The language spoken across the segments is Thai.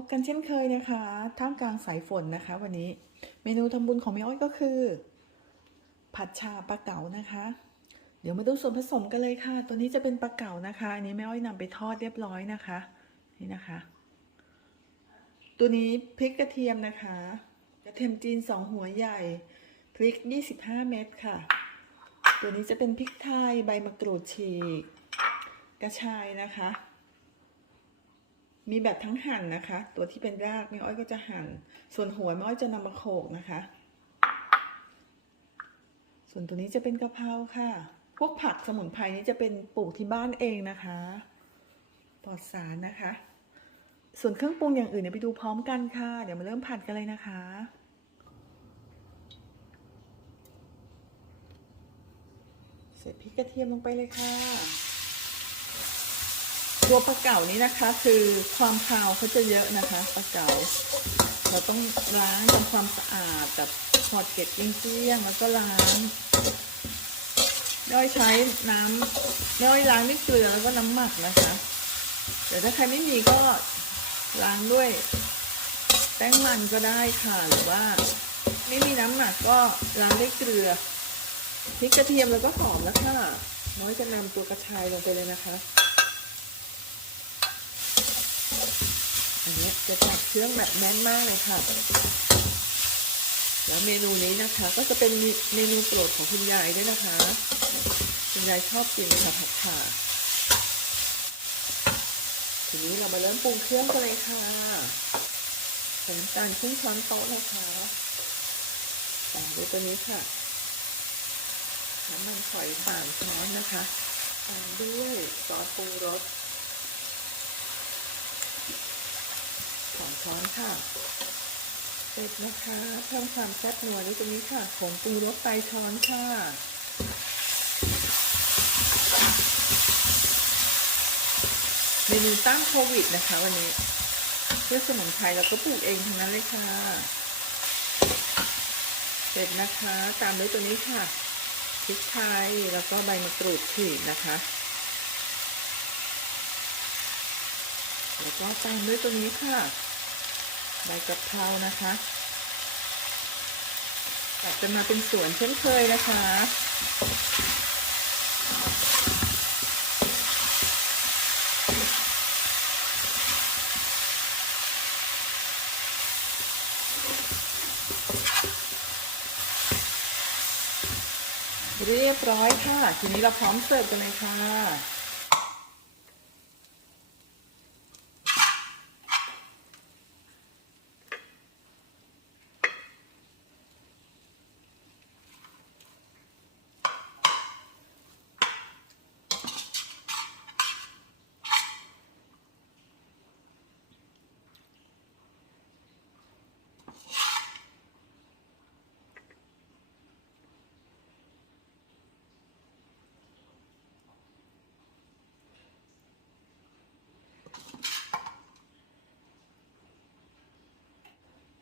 บกันเช่นเคยนะคะ ท่ามกลางสายฝนนะคะ วันนี้เมนูทำบุญของแม่อ้อยก็คือ ผัดชาปลาเก๋านะคะ เดี๋ยวมาดูส่วนผสมกันเลยค่ะ ตัวนี้จะเป็นปลาเก๋านะคะอันนี้แม่อ้อยนำไปทอดเรียบร้อยนะคะ นี่นะคะ ตัวนี้พริกกระเทียมนะคะ กระเทียมจีนสองหัวใหญ่ พริก 25 เม็ดค่ะ ตัวนี้จะเป็นพริกไทยใบมะกรูดฉีก กระชายนะคะ มีแบบทั้งหั่นนะคะ ตัวที่เป็นรากแม่อ้อยก็จะหั่น ส่วนหัวแม่อ้อยจะนำมาโขกนะคะ ส่วนตัวนี้จะเป็นกะเพราค่ะ พวกผักสมุนไพรนี้จะเป็นปลูกที่บ้านเองนะคะปลอดสารนะคะ ส่วนเครื่องปรุงอย่างอื่นเนี่ยไปดูพร้อมกันค่ะ เดี๋ยวมาเริ่มผัดกันเลยนะคะเสร็จพริกกระเทียมลงไปเลยค่ะ ตัวปลาเก๋านี้นะคะ คือความคาวเขาจะเยอะนะคะปลาเก๋าเราต้องล้างทำความสะอาดแบบถอดเกล็ดเกลี้ยงๆแล้วก็ล้างย่อยใช้น้ำย่อยล้างด้วยเกลือแล้วก็น้ำหมักนะคะแต่ถ้าใครไม่มีก็ล้างด้วยแป้งมันก็ได้ค่ะหรือว่า ไม่มีน้ำหมักก็ล้างด้วยเกลือพริกกระเทียมแล้วก็หอมแล้วค่ะน้อยจะนำตัวกระชายลงไปเลยนะคะ อันนี้จะจัดเครื่องแบบแน่นมากเลยค่ะ แล้วเมนูนี้นะคะ ก็จะเป็นเมนูโปรดของคุณยายด้วยนะคะ คุณยายชอบกินค่ะผัดข่าทีนี้เรามาเริ่มปรุงเครื่องกันเลยค่ะใส่น้ำตาลครึ่งช้อนโต๊ะนะคะตามด้วยตัวนี้ค่ะน้ำมันหอยสามช้อนนะคะตามด้วยซอสปรุงรส สองช้อนค่ะเสร็จนะคะเพิ่มความแซ่บนัวด้วยตรงนี้ค่ะผงปรุงรสไตช้อนค่ะเมนูต้านโควิดนะคะ วันนี้เพื่อสมุนไพรเราก็ปลูกเองทั้งนั้นเลยค่ะ เสร็จนะคะ ตามด้วยตัวนี้ค่ะพริกไทยแล้วก็ใบมะกรูดฉีกนะคะ แล้วก็ตามด้วยตัวนี้ค่ะ ใบกะเพรานะคะจัดกันมาเป็นสวนเช่นเคยนะคะเรียบร้อยค่ะ ทีนี้เราพร้อมเสิร์ฟกันเลยค่ะ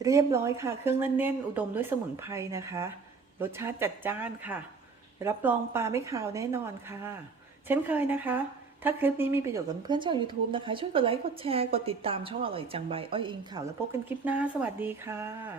เรียบร้อยค่ะ เครื่องแน่นๆอุดมด้วยสมุนไพรนะคะ รสชาติจัดจ้านค่ะ รับรองปลาไม่ขาวแน่นอนค่ะ เช่นเคยนะคะ ถ้าคลิปนี้มีประโยชน์กับเพื่อนชาว YouTube นะคะ ช่วยกดไลค์ กดแชร์ กดติดตามช่องอร่อยจังใบ อ้อยอิงข่าวแล้วพบกันคลิปหน้า สวัสดีค่ะ